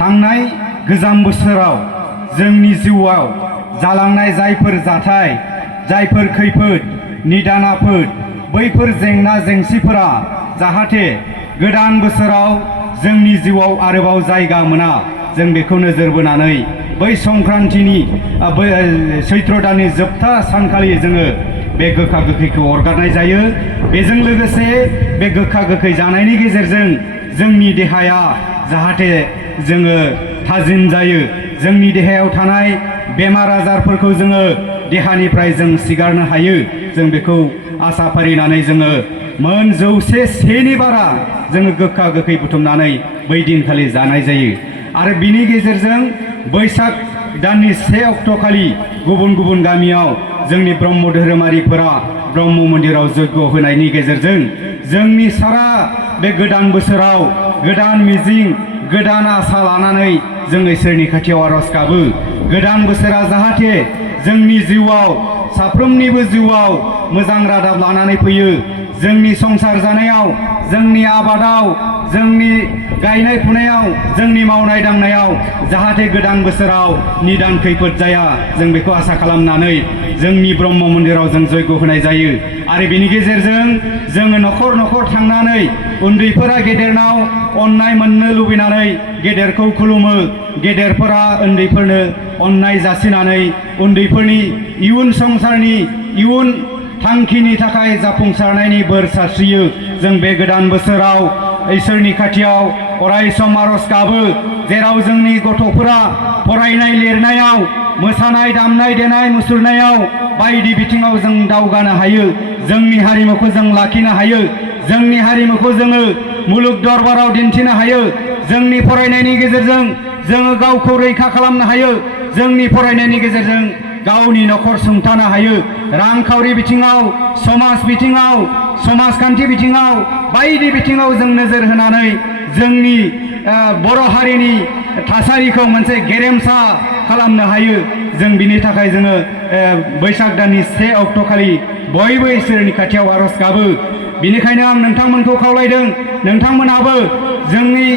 थांनाय गोजाम बोसोराव जोंनि जिउआव जालांनाय जायफोर जाथाय जायफोर खैफोद निदान आफोद बैफोर जेंना जेंसिफोरा जाहाथे गोदान बोसोराव जोंनि जिउआव आरोबाव जायगा मोना जों बेखौ नोजोर बोनानै बै संक्रान्तिनि सैत्र दाननि जोबथा सानखालि जोङो बे गोखा गोखैखौ अरगारनाय जायो। बेजों लोगोसे बे गोखा गोखै जानायनि गेजेरजों जोंनि देहाया जाहाथे जोङो थाजिम जायो, जोंनि देहायाव थानाय बेमार आजारफोरखौ जोङो देहानिफ्राय जों सिगारनो हायो। जों बेखौ आसा फारिनानै जोङो मोन 100सेनि बारा जोङो गोखा गोखै बुथुमनानै बै दिनखालि जानाय जायो। आरो बिनि गेजेरजों बैसाग दाननि 1 अक्ट'खालि गुबुन गुबुन गामियाव जोंनि ब्रह्म धोरोमारिफोरा ब्रह्म मन्दिराव जग्य होनायनि गेजेरजों जोंनि सारा बे गोदान बोसोराव गोदान मिजिं गोदान आसा लानानै जों इसोरनि खाथियाव आरज गाबो। गोदान बोसोरा जाहाथे जोंनि जिउआव साफ्रोमनिबो जिउआव मोजां रादाब लानानै फैयो। जोंनि संसार जानायाव, जोंनि आबादाव, जोंनि गायनाय फुनायाव, जोंनि मावनाय दांनायाव जाहाथे गोदान बोसोराव निदान खैफोद जाया जों बेखौ आसा खालामनानै जोंनि ब्रह्म मन्दिराव जों जग्य होनाय जायो। आरो बिनि गेजेरजों जोङो न'खर न'खर थांनानै उन्दैफोरा गेदेरनाव अननाय मोननो लुबैनानै गेदेरखौ खुलुमो, गेदेरफोरा उन्दैफोरनो अननाय जासिनानै उन्दैफोरनि इयुन संसारनि इयुन थांखिनि थाखाय जाफुंसारनायनि बोर सारस्रियो। जों बे गोदान बोसोराव इसोरनि खाथियाव अराय सम आरज गाबो, जेराव जोंनि गथ'फोरा फरायनाय लिरनायाव, मोसानाय दामनाय देनाय मुसुरनायाव बायदि बिथिङाव जों दावगानो हायो, जोंनि हारिमुखौ जों लाखिनो हायो, जोंनि हारिमुखौ जोङो मुलुग दरबाराव दिन्थिनो हायो। जोंनि फरायनायनि गेजेरजों जोङो गावखौ रैखा खालामनो हायो, जोंनि फरायनायनि गेजेरजों गावनि न'खर सुंथानो हायो। रांखावरि बिथिङाव, समाज बिथिङाव, समाजखान्थि बिथिङाव बायदि बिथिङाव जों नोजोर होनानै जोंनि बर' हारिनि थासारिखौ मोनसे गेरेमसा खालामनो हायो। जों बिनि थाखाय जोङो बैसाग दाननि 1 अक्ट'खालि बयबो इसोरनि खाथियाव आरज गाबो। बिनिखायनो आं नोंथांमोनखौ खावलायदों, नोंथांमोनहाबो जोंनि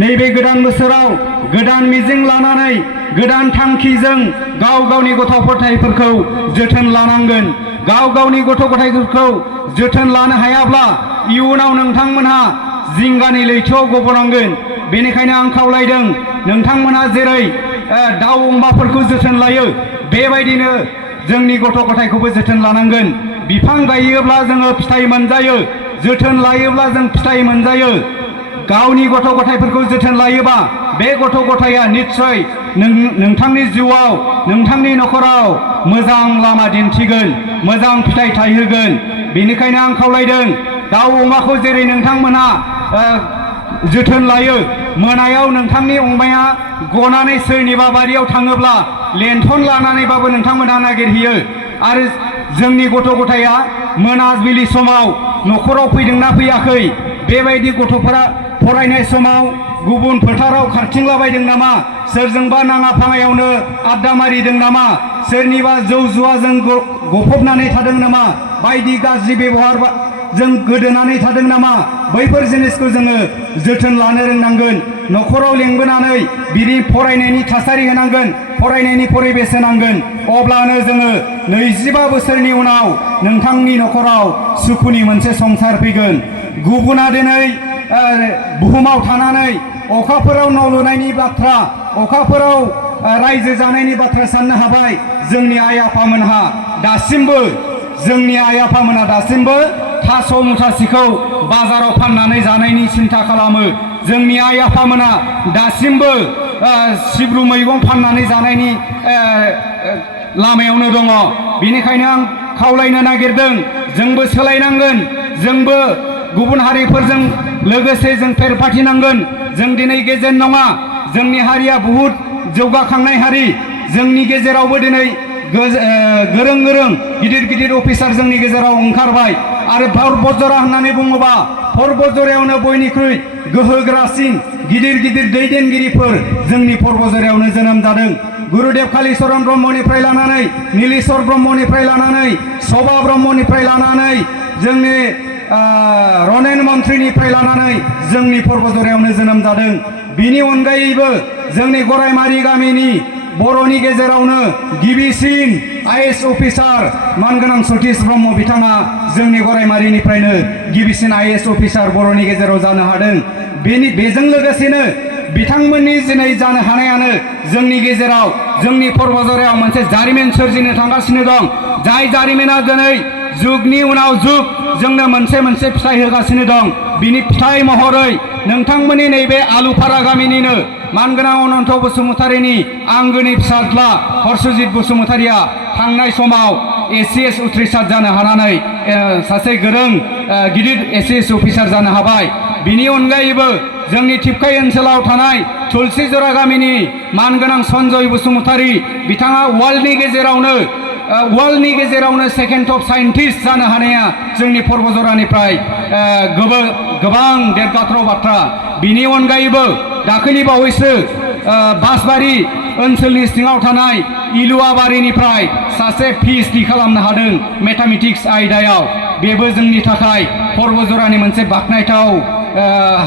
नैबे गोदान बोसोराव गोदान मिजिं लानानै गोदान थांखिजों गाव गावनि गथ' गथायफोरखौ जोथोन लानांगोन। गाव गावनि गथ' गथायफोरखौ जोथोन लानो हायाब्ला इयुनाव नोंथांमोनहा जिंगानि लैथोआव गबनांगोन। बेनिखायनो आं खावलायदों, नोंथांमोनहा जेरै दाउ अमाफोरखौ जोथोन लायो बेबायदिनो जोंनि गथ' गथायखौबो जोथोन लानांगोन। बिफां गायोब्ला जोङो फिथाइ मोनजायो, जोथोन लायोब्ला जों फिथाइ मोनजायो। गावनि गथ' गथायफोरखौ जोथोन लायोबा बे गथ' गथाया निस्सय नोंथांनि जिउआव, नोंथांनि न'खराव मोजां लामा दिन्थिगोन, मोजां फिथाइ थायहोगोन। बेनिखायनो आं खावलायदों, दाउ अमाखौ जेरै नोंथांमोनहा जोथोन लायो, मोनायाव नोंथांनि अमाया गनानै सोरनिबा बारियाव थाङोब्ला लेन्थन लानानैबाबो नोंथांमोनहा नागिरहैयो। आरो जोंनि गथ' गथाया मोनाबिलि समाव न'खराव फैदोंना फैयाखै, बेबायदि गथ'फोरा फरायनाय समाव गुबुन फोथाराव खारथिंलाबायदों नामा, सोरजोंबा नाङा फाङायावनो आड्डा मारिदों नामा, सोरनिबा जौ जुवाजों गफबनानै थादों नामा, बायदि गाज्रि बेबहार जों गोदोनानै थादों नामा, बैफोर जिनिसखौ जोङो जोथोन लानो रोंनांगोन। न'खराव लेंबोनानै बिनि फरायनायनि थासारि होनांगोन, फरायनायनि परिबेस होनांगोन। अब्लानो जोङो 25 बोसोरनि उनाव नोंथांनि न'खराव सुखुनि मोनसे संसार फैगोन। गुबुना दिनै बुहुमाव थानानै अखाफोराव न' लुनायनि बाथ्रा, अखाफोराव रायजो जानायनि बाथ्रा साननो हाबाय। जोंनि आइ आफामोनहा दासिमबो, जोंनि आइ आफामोनहा दासिमबो थास' मुथासेखौ बाजाराव फाननानै जानायनि सिन्था खालामो। जोंनि आइ आफामोना दासिमबो सिब्रु मैगं फाननानै जानायनि लामायावनो दङ। बेनिखायनो आं खावलायनो नागिरदों, जोंबो सोलायनांगोन, जोंबो गुबुन हारिफोरजों लोगोसे जों फेरफाथिनांगोन। जों दिनै गेजेर नङा, जोंनि हारिया बहुद जौगाखांनाय हारि। जोंनि गेजेरावबो दिनै गोरों गोरों गिदिर गिदिर अफिसार जोंनि गेजेराव ओंखारबाय। आरो परबतजरा होननानै बुङोबा परबतजरायावनो बयनिख्रुइ गोहोगोरासिन गिदिर गिदिर दैदेनगिरिफोर जोंनि परबतजरायावनो जोनोम जादों। गुरुदेव कालीचरण ब्रह्मनिफ्राय लानानै, नीलेश्वर ब्रह्मनिफ्राय लानानै, सबा ब्रह्मनिफ्राय लानानै जोंनि रनेन मन्थ्रिनिफ्राय लानानै जोंनि पर्बजरायावनो जोनोम जादों। बिनि अनगायैबो जोंनि गरायमारि गामिनि बर'नि गेजेरावनो गिबिसिन आइएएस अफिसार मानगोनां सतीश ब्रह्म बिथाङा जोंनि गरायमारिनिफ्रायनो गिबिसिन आइएएस अफिसार बर'नि गेजेराव जानो हादों। बेजों लोगोसेनो बिथांमोननि दिनै जानो हानायानो जोंनि गेजेराव जोंनि पर्बजरायाव मोनसे जारिमिन सोरजिनो थांगासिनो दं। जाय जारिमिना दिनै जुगनि उनाव जुग जोंनो मोनसे मोनसे फिथाइ होगासिनो दं। बिनि फिथाइ महरै नोंथांमोननि नैबे आलुफारा गामिनिनो मानगोनां अनन्त बसुमतारीनि आंगोनि फिसाज्ला हरसुजित बसुमतारीया थांनाय समाव एसीएस उथ्रिसार जानो हानानै सासे गोरों गिदिर एसीएस अफिसार जानो हाबाय। बिनि अनगायैबो जोंनि टिपकाइ ओनसोलाव थानाय तुलसीजरा गामिनि मानगोनां सन्जय बसुमतारी बिथाङा वर्ल्डनि गेजेरावनो सेकेन्ड टप साइन्टिस्ट जानो हानाया जोंनि पर्बजरानिफ्राय गोबां देरगाथाव बाथ्रा। बिनि अनगायैबो दाखालि बावैसो बासबारि ओनसोलनि सिङाव थानाय इलुवाबारिनिफ्राय सासे पिएचडि खालामनो हादों मेथामेटिक्स आयदायाव। बेबो जोंनि थाखाय पर्बजरानि मोनसे बाख्नायथाव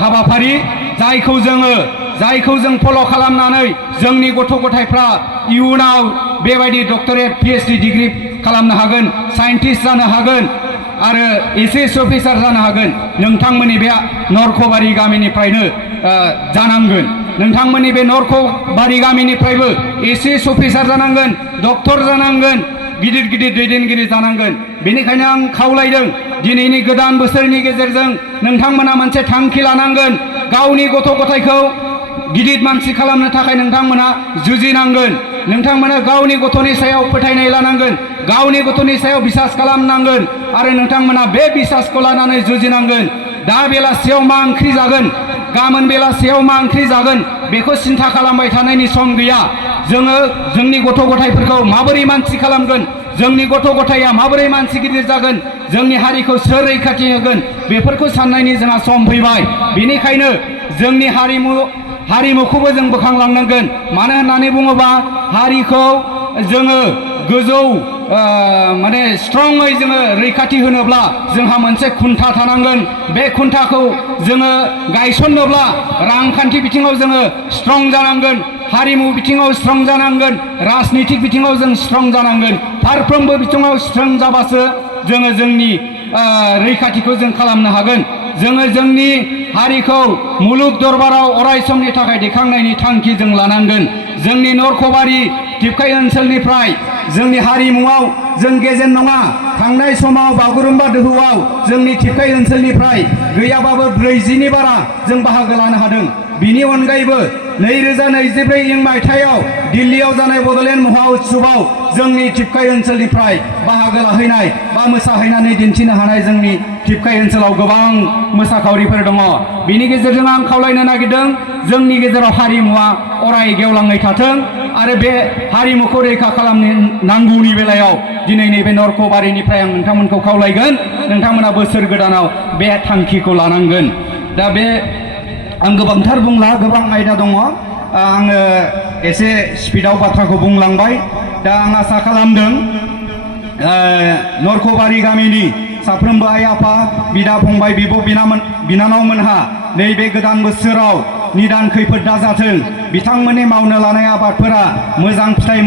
हाबाफारि, जायखौ जों फल' खालामनानै जोंनि गथ' गथायफ्रा इयुनाव बेबायदि डक्टरेट पिएचडि डिग्री खालामनो हागोन, साइन्टिस्ट जानो हागोन आरो एसीएस अफिसार जानो हागोन। नोंथांमोननि बे नरखबारि गामिनिफ्रायनो जानांगोन। नोंथांमोननि बे नरखबारि गामिनिफ्रायबो एसीएस अफिसार जानांगोन, डक्टर जानांगोन, गिदिर गिदिर दैदेनगिरि जानांगोन। बेनिखायनो आं खावलायदों दिनैनि गोदान बोसोरनि गेजेरजों नोंथांमोना मोनसे थांखि लानांगोन। गावनि गथ' गथायखौ गिदिर मानसि खालामनो थाखाय नोंथांमोना जुजिनांगोन। नोंथांमोना गावनि गथ'नि सायाव फोथायनाय लानांगोन, गावनि गथ'नि सायाव बिसास खालामनांगोन आरो नोंथांमोना बे बिसासखौ लानानै जुजिनांगोन। दा बेलासियाव मा ओंख्रि जागोन, गाबोन बेलासियाव मा ओंख्रि जागोन बेखौ सिन्था खालामबाय थानायनि सम गैया। जोङो जोंनि गथ' गथायफोरखौ माबोरै मानसि खालामगोन, जोंनि गथ' गथाया माबोरै मानसि गिदिर जागोन, जोंनि हारिखौ सोर रैखाथि होगोन बेफोरखौ साननायनि जोंहा सम फैबाय। बेनिखायनो जोंनि हारिमुखौबो जों बोखांलांनांगोन। मानो होननानै बुङोबा हारिखौ जोङो गोजौ स्ट्रङै जोङो रैखाथि होनोब्ला जोंहा मोनसे खुन्था थानांगोन। बे खुन्थाखौ जोङो गायसननोब्ला रांखान्थि बिथिङाव जोङो स्ट्रं जानांगोन, हारिमु बिथिङाव स्ट्रं जानांगोन, राजनितिक बिथिङाव जों स्ट्रं जानांगोन। फारफ्रोमबो बिथिङाव स्ट्रं जाबासो जोङो जोंनि रैखाथिखौ जों खालामनो हागोन। जोङो जोंनि हारिखौ मुलुग दरबाराव अराय समनि थाखाय दैखांनायनि थांखि जों लानांगोन। जोंनि नरखबारि टिपकाइ ओनसोलनिफ्राय जोंनि हारिमुआव जों गेजेर नङा। थांनाय समाव बागुरुम्बा दोहौआव जोंनि टिपकाइ ओनसोलनिफ्राय गैयाबाबो 40नि बारा जों बाहागो लानो हादों। बिनि अनगायैबो 2024 मायथाइयाव दिल्लीयाव जानाय बड'लेण्ड महोत्सवआव जोंनि टिपकाइ ओनसोलनिफ्राय बाहागो लाहैनाय बा मोसाहैनानै दिन्थिनो हानाय जोंनि टिपकाइ ओनसोलाव गोबां मोसाखावरिफोर दङ। बिनि गेजेरजों आं खावलायनो नागिरदों जोंनि गेजेराव हारिमुवा अराय गेवलाङै थाथों आरो बे हारिमुखौ रैखा खालामनो नांगौनि बेलायाव दिनै नैबे नरखबारिनिफ्राय आं नोंथांमोनखौ खावलायगोन। नोंथांमोना बोसोर गोदानाव बे थांखिखौ लानांगोन। दा बे आं गोबांथार बुंला, गोबां आयदा दङ। आङो एसे स्पिडआव बाथ्राखौ बुंलांबाय। दा आं आसा खालामदों नरखबारि गामिनि साफ्रोमबो आइ आफा, बिदा फंबाय, बिब' बिनानावमोनहा नैबे गोदान बोसोराव निदान खैफोद दाजाथों, बिथांमोननि मावनो लानाय आबादफोरा मोजां फिथाइ